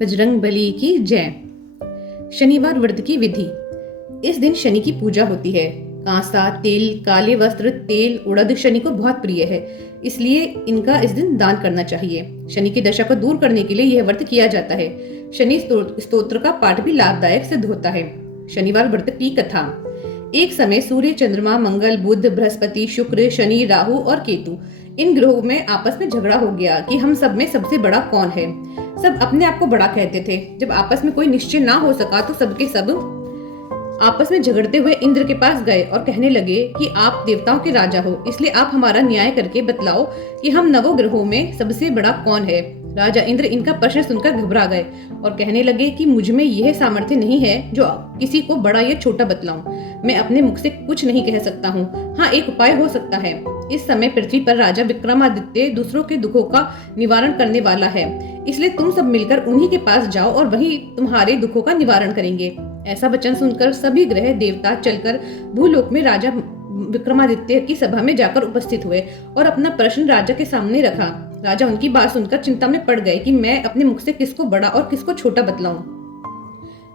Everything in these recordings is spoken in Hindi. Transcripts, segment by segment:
बजरंगबली की जय। शनिवार व्रत की विधि। इस दिन शनि की पूजा होती है। कांसा, तेल, काले वस्त्र, तेल, उड़द शनि को बहुत प्रिय है, इसलिए इनका इस दिन दान करना चाहिए। शनि की दशा को दूर करने के लिए यह व्रत किया जाता है। शनि स्तोत्र का पाठ भी लाभदायक सिद्ध होता है। शनिवार व्रत की कथा। एक समय सूर्य, चंद्रमा, मंगल, बुध, बृहस्पति, शुक्र, शनि, राहु और केतु इन ग्रहों में आपस में झगड़ा हो गया कि हम सब में सबसे बड़ा कौन है। सब अपने आप को बड़ा कहते थे। जब आपस में कोई निश्चय ना हो सका तो सबके सब आपस में झगड़ते हुए इंद्र के पास गए और कहने लगे कि आप देवताओं के राजा हो, इसलिए आप हमारा न्याय करके बतलाओ कि हम नवों ग्रहों में सबसे बड़ा कौन है। राजा इंद्र इनका प्रश्न सुनकर घबरा गए और कहने लगे कि मुझ में यह सामर्थ्य नहीं है जो किसी को बड़ा या छोटा बतलाऊं। मैं अपने मुख से कुछ नहीं कह सकता हूँ। हाँ, एक उपाय हो सकता है। इस समय पृथ्वी पर राजा विक्रमादित्य दूसरों के दुखों का निवारण करने वाला है, इसलिए तुम सब मिलकर उन्हीं के पास जाओ और वही तुम्हारे दुखों का निवारण करेंगे। ऐसा वचन सुनकर सभी ग्रह देवता चलकर भूलोक में राजा विक्रमादित्य की सभा में जाकर उपस्थित हुए और अपना प्रश्न राजा के सामने रखा। राजा उनकी बात सुनकर चिंता में पड़ गए कि मैं अपने मुख से किसको बड़ा और किसको छोटा बतलाऊं।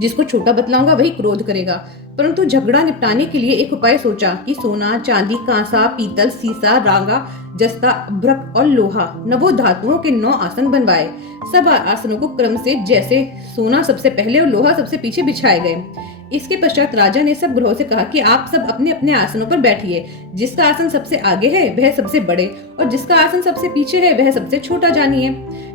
जिसको छोटा बतलाऊंगा वही क्रोध करेगा। परंतु झगड़ा निपटाने के लिए एक उपाय सोचा कि सोना, चांदी, कांसा, पीतल, सीसा, रांगा, जस्ता, अभ्रक और लोहा नवों धातुओं के 9 आसन बनवाए। सब आसनों को क्रम से, जैसे सोना सबसे पहले और लोहा सबसे पीछे बिछाए गए। इसके पश्चात राजा ने सब ग्रहों से कहा कि आप सब अपने अपने आसनों पर बैठिए। जिसका आसन सबसे आगे है वह सबसे बड़े और जिसका आसन सबसे पीछे है वह सबसे छोटा जानिए।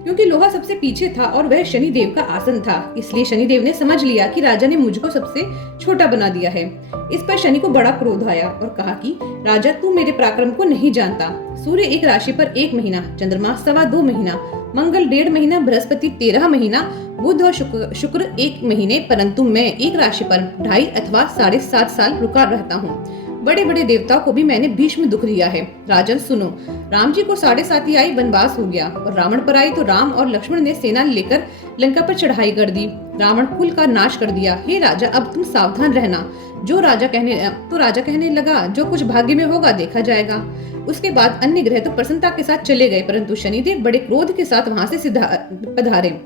क्योंकि लोहा सबसे पीछे था और वह शनिदेव का आसन था, इसलिए शनिदेव ने समझ लिया कि राजा ने मुझको सबसे छोटा बना दिया है। इस पर शनि को बड़ा क्रोध आया और कहा कि राजा, तू मेरे पराक्रम को नहीं जानता। सूर्य एक राशि पर 1 महीना, चंद्रमा 2.25 महीना, मंगल 1.5 महीना, बृहस्पति 13 महीना, बुध और शुक्र 1 महीने, परंतु मैं एक राशि पर 2.5 अथवा 7.5 साल रुका रहता हूँ। बड़े बड़े देवताओं को भी मैंने भीष्म दुख दिया है। राजन सुनो, राम जी को 7.5 आई वनवास हो गया और रावण पर आई तो राम और लक्ष्मण ने सेना लेकर लंका पर चढ़ाई कर दी। रावण कुल का नाश कर दिया। हे राजा, अब तुम सावधान रहना। राजा कहने लगा, जो कुछ भाग्य में होगा देखा जाएगा। उसके बाद अन्य ग्रह तो प्रसन्नता के साथ चले गए, परंतु शनिदेव बड़े क्रोध के साथ वहां से पधारे।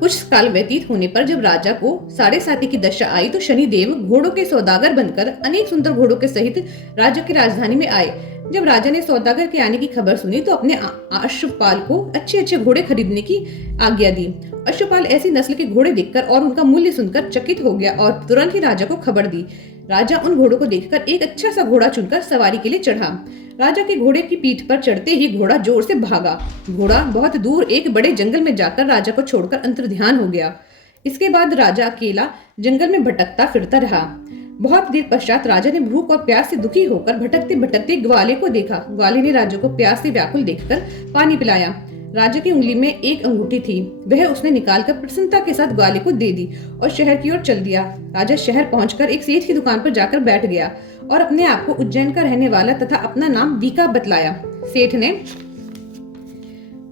कुछ काल व्यतीत होने पर जब राजा को 7.5 की दशा आई तो शनिदेव घोड़ों के सौदागर बनकर अनेक सुंदर घोड़ों के सहित राज्य की राजधानी में आए। जब राजा ने सौदागर के आने की खबर सुनी तो अपने अश्वपाल को अच्छे अच्छे घोड़े खरीदने की आज्ञा दी। अश्वपाल ऐसी नस्ल के घोड़े देखकर और उनका मूल्य सुनकर चकित हो गया और तुरंत ही राजा को खबर दी। राजा उन घोड़ों को देखकर एक अच्छा सा घोड़ा चुनकर सवारी के लिए चढ़ा। राजा के घोड़े की पीठ पर चढ़ते ही घोड़ा जोर से भागा। घोड़ा बहुत दूर एक बड़े जंगल में जाकर राजा को छोड़कर अंतर्ध्यान हो गया। इसके बाद राजा अकेला जंगल में भटकता फिरता रहा। बहुत देर पश्चात राजा ने भूख और प्यास से दुखी होकर भटकते भटकते ग्वाले को देखा। ग्वाले ने राजा को प्यास से व्याकुल देखकर पानी पिलाया। राजा की उंगली में एक अंगूठी थी, वह उसने निकालकर प्रसन्नता के साथ ग्वाले को दे दी और शहर की ओर चल दिया। राजा शहर पहुंचकर एक सेठ की दुकान पर जाकर बैठ गया और अपने आप को उज्जैन का रहने वाला तथा अपना नाम वीका बतलाया। सेठ ने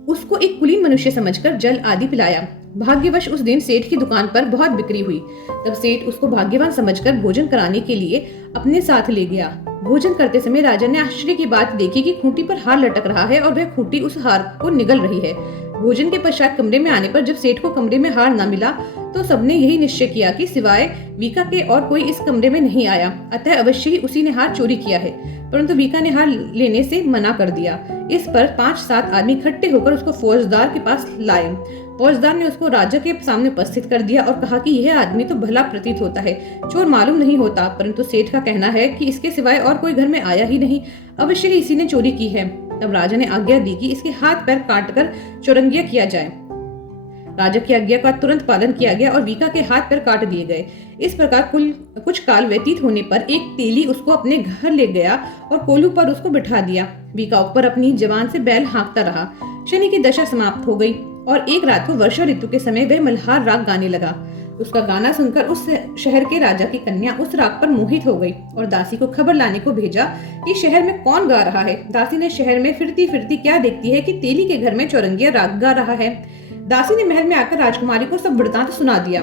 उसको एक कुलीन मनुष्य समझकर जल आदि पिलाया। भाग्यवश उस दिन सेठ की दुकान पर बहुत बिक्री हुई। तब सेठ उसको भाग्यवान समझकर भोजन कराने के लिए अपने साथ ले गया। भोजन करते समय राजा ने आश्चर्य की बात देखी कि खूंटी पर हार लटक रहा है और वह खूंटी उस हार को निगल रही है। भोजन के पश्चात कमरे में आने पर जब सेठ को कमरे में हार न मिला तो सबने यही निश्चय किया कि सिवाय वीका के और कोई इस कमरे में नहीं आया, अतः अवश्य ही उसी ने हार चोरी किया है। परंतु वीका ने हार लेने से मना कर दिया। इस पर 5-7 आदमी इकट्ठे होकर उसको फौजदार के पास लाए। फौजदार ने उसको राजा के सामने उपस्थित कर दिया और कहा कि यह आदमी तो भला प्रतीत होता है, चोर मालूम नहीं होता, परंतु सेठ का कहना है कि इसके सिवाय और कोई घर में आया ही नहीं, अवश्य ही इसी ने चोरी की है। तब राजा ने आज्ञा दी कि इसके हाथ पैर काटकर चौरंगिया किया जाए। राजा की आज्ञा का तुरंत पालन किया गया और वीका के हाथ पैर काट दिए गए। इस प्रकार कुछ काल व्यतीत होने पर एक तेली उसको अपने घर ले गया और कोलू पर उसको बिठा दिया। वीका ऊपर अपनी जवान से बैल हाँकता रहा। शनि की दशा समाप्त हो गई और एक रात को वर्षा ऋतु के समय वह मल्हार राग गाने लगा। उसका गाना सुनकर उस शहर के राजा की कन्या उस राग पर मोहित हो गई और दासी को खबर लाने को भेजा कि शहर में कौन गा रहा है। दासी ने शहर में फिरती फिरती क्या देखती है कि तेली के घर में चौरंगिया राग गा रहा है। दासी ने महल में आकर राजकुमारी को सब वृतांत सुना दिया।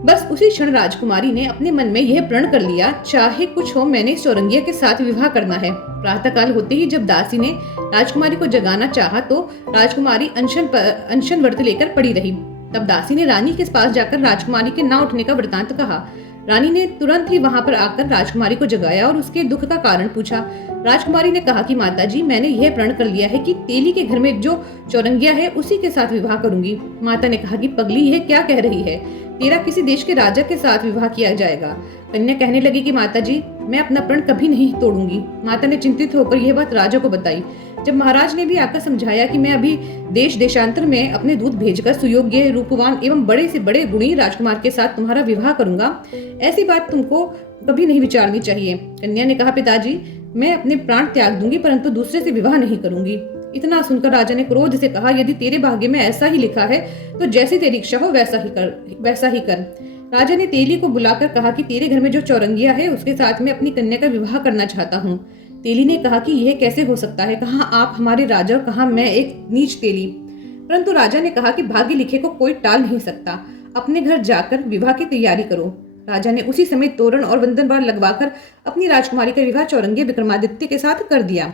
बस उसी क्षण राजकुमारी ने अपने मन में यह प्रण कर लिया, चाहे कुछ हो मैंने इस चौरंगिया के साथ विवाह करना है। प्रातःकाल होते ही जब दासी ने राजकुमारी को जगाना चाहा तो राजकुमारी अनशन व्रत लेकर पड़ी रही। तब दासी ने रानी के पास जाकर राजकुमारी के ना उठने का वृतांत कहा। रानी ने तुरंत ही वहां पर आकर राजकुमारी को जगाया और उसके दुख का कारण पूछा। राजकुमारी ने कहा कि माताजी, मैंने यह प्रण कर लिया है कि तेली के घर में जो चौरंगिया है उसी के साथ विवाह करूंगी। माता ने कहा कि पगली, यह क्या कह रही है? तेरा किसी देश के राजा के साथ विवाह किया जाएगा। कन्या कहने लगी कि माताजी, मैं अपना प्रण कभी नहीं तोड़ूंगी। माता ने चिंतित होकर यह बात राजा को बताई। जब महाराज ने भी आकर समझाया कि मैं अभी देश देशांतर में अपने दूत भेजकर सुयोग्य, रूपवान एवं बड़े से बड़े गुणी राजकुमार के साथ तुम्हारा विवाह करूंगा, ऐसी बात तुमको कभी नहीं विचारनी चाहिए। कन्या ने कहा, पिताजी, मैं अपने प्राण त्याग दूंगी परंतु दूसरे से विवाह नहीं करूंगी। इतना सुनकर राजा ने क्रोध से कहा, यदि तेरे भाग्य में ऐसा ही लिखा है तो जैसी तेरी इच्छा हो वैसा ही कर। राजा ने तेली को बुलाकर कहा कि तेरे घर में जो चौरंगिया है उसके साथ मैं अपनी कन्या का विवाह करना चाहता हूँ। तेली ने कहा कि यह कैसे हो सकता है, कहाँ आप हमारे राजा और कहाँ मैं एक नीच तेली। परंतु राजा ने कहा कि भाग्य लिखे को कोई टाल नहीं सकता, अपने घर जाकर विवाह की तैयारी करो। राजा ने उसी समय तोरण और बंधन बार लगवाकर अपनी राजकुमारी का विवाह चौरंगिया विक्रमादित्य के साथ कर दिया।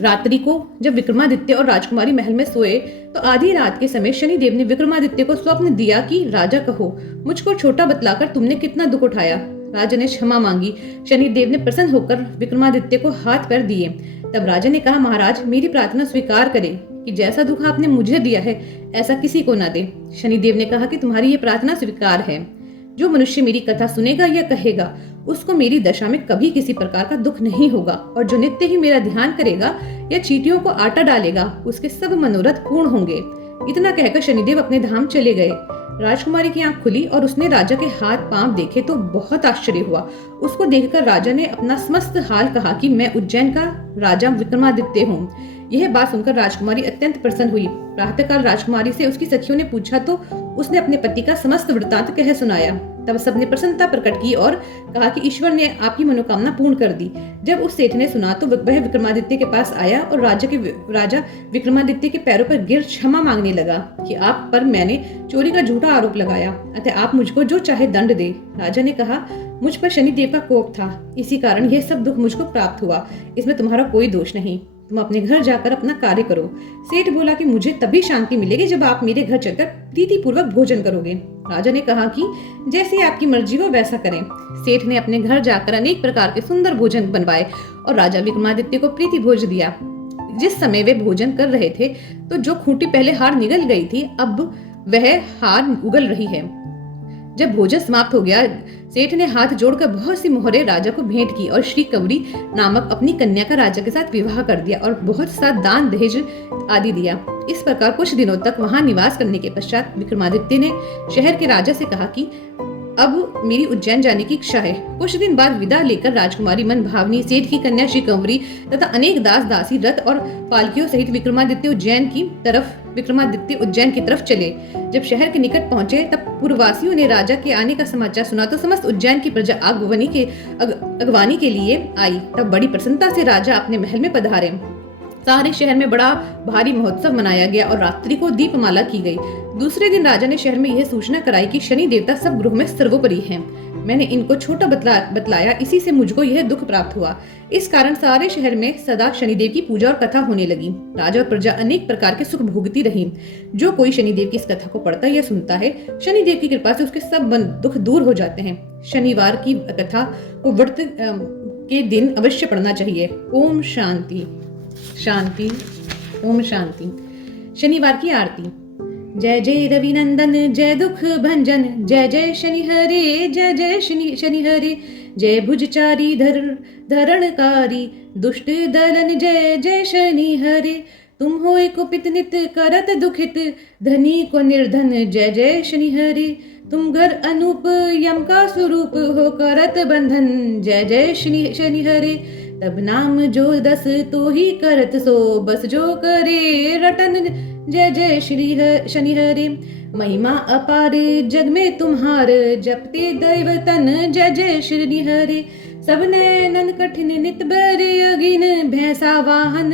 रात्रि को जब विक्रमादित्य और राजकुमारी महल में सोए तो आधी रात के समय शनिदेव ने विक्रमादित्य को स्वप्न दिया कि राजा कहो, मुझको छोटा बतलाकर तुमने कितना दुख उठाया। राजा ने क्षमा मांगी। शनिदेव ने प्रसन्न होकर विक्रमादित्य को हाथ पैर दिए। तब राजा ने कहा, महाराज, मेरी प्रार्थना स्वीकार करें कि जैसा दुख आपने मुझे दिया है ऐसा किसी को ना दे। शनिदेव ने कहा कि तुम्हारी ये प्रार्थना स्वीकार है। जो मनुष्य मेरी कथा सुनेगा या कहेगा उसको मेरी दशा में कभी किसी प्रकार का दुख नहीं होगा, और जो नित्य ही मेरा ध्यान करेगा या चींटियों को आटा डालेगा उसके सब मनोरथ पूर्ण होंगे। इतना कहकर शनिदेव अपने धाम चले गए। राजकुमारी की आंख खुली और उसने राजा के हाथ पांव देखे तो बहुत आश्चर्य हुआ। उसको देखकर राजा ने अपना समस्त हाल कहा कि मैं उज्जैन का राजा विक्रमादित्य हूँ। यह बात सुनकर राजकुमारी अत्यंत प्रसन्न हुई। प्रातःकाल राजकुमारी से उसकी सखियों ने पूछा तो उसने अपने पति का समस्त वृत्तांत कह सुनाया। तब सबने प्रसन्नता प्रकट की और कहा कि ईश्वर ने आपकी मनोकामना पूर्ण कर दी। जब उस सेठ ने सुना तो वह विक्रमादित्य के पास आया और राजा विक्रमादित्य के पैरों पर गिर क्षमा मांगने लगा कि आप पर मैंने चोरी का झूठा आरोप लगाया, अतः आप मुझको जो चाहे दंड दे। राजा ने कहा, मुझ पर शनिदेव का कोप था, इसी कारण यह सब दुख मुझको प्राप्त हुआ, इसमें तुम्हारा कोई दोष नहीं। तुम अपने घर जाकर अपना कार्य करो। सेठ बोला कि मुझे तभी शांति मिलेगी जब आप मेरे घर चलकर प्रीतिपूर्वक भोजन करोगे। राजा ने कहा कि जैसी आपकी मर्जी हो वैसा करें। सेठ ने अपने घर जाकर अनेक प्रकार के सुंदर भोजन बनवाए और राजा विक्रमादित्य को प्रीति भोज दिया। जिस समय वे भोजन कर रहे थे तो जो खूंटी पहले हार निगल गई थी अब वह हार उगल रही है। जब भोजन समाप्त हो गया, सेठ ने हाथ जोड़कर बहुत सी मोहरे राजा को भेंट की और श्री कवरी नामक अपनी कन्या का राजा के साथ विवाह कर दिया और बहुत सा दान दहेज आदि दिया। इस प्रकार कुछ दिनों तक वहां निवास करने के पश्चात विक्रमादित्य ने शहर के राजा से कहा कि अब मेरी उज्जैन जाने की इच्छा है। कुछ दिन बाद विदा लेकर राजकुमारी मन भावनी, सेठ की कन्या श्री कंवरी तथा अनेक दास दासी, रथ और पालकियों सहित विक्रमादित्य उज्जैन की तरफ चले। जब शहर के निकट पहुंचे तब पूर्ववासियों ने राजा के आने का समाचार सुना तो समस्त उज्जैन की प्रजा अगवानी के लिए आई। तब बड़ी प्रसन्नता से राजा अपने महल में पधारे। सारे शहर में बड़ा भारी महोत्सव मनाया गया और रात्रि को दीपमाला की गई। दूसरे दिन राजा ने शहर में यह सूचना कराई कि शनि देवता सब ग्रहों में सर्वोपरि हैं। मैंने इनको छोटा बतलाया, इसी से मुझको यह दुख प्राप्त हुआ। इस कारण सारे शहर में सदा शनिदेव की पूजा और कथा होने लगी। राजा और प्रजा अनेक प्रकार के सुख भोगती रही। जो कोई शनिदेव की इस कथा को पढ़ता या सुनता है, शनिदेव की कृपा से उसके सब दुख दूर हो जाते हैं। शनिवार की कथा को व्रत के दिन अवश्य पढ़ना चाहिए। ओम शांति शांति, ओम शांति। शनिवार की आरती। जय जय रवि नंदन, जय दुख भंजन, जय जय शनि हरे, जय जय शनि हरे, जय भुजचारी धरणकारी, दुष्ट दलन, जय जय शनि हरे। तुम होए कुपित नित करत दुखित, धनी को निर्धन, जय जय शनि हरे। तुम घर अनूप यम का स्वरूप हो करत बंधन, जय जय शनि हरे। तब नाम जो दस तो ही करत सो, बस जो करे रटन, जय जय शनि हरे। महिमा अपार जग में तुम्हार, जपते दैवतन, जय जय शनि हरे। सब नैनन कठिन नित बरे अगिन, भैंसा वाहन,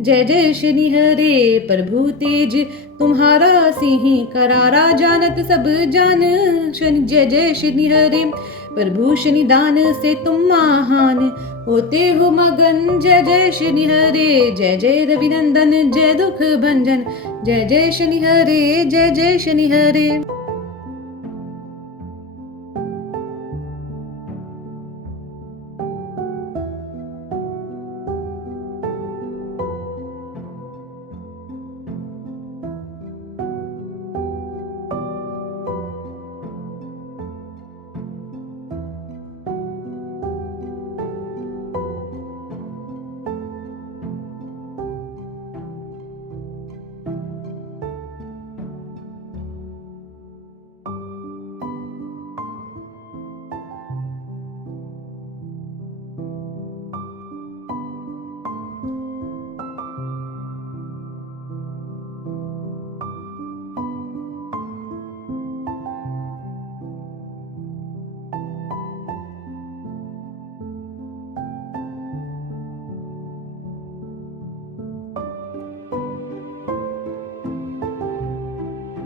जय जय शनि हरे प्रभु तेज तुम्हारा सिंह करारा जानत सब जान। शनि जय जय शनि हरे प्रभु शनि दान से तुम महान होते हो मगन। जय जय शनि हरे जय जय रविनंदन जय दुख भंजन। जय जय शनि हरे जय जय शनि हरे।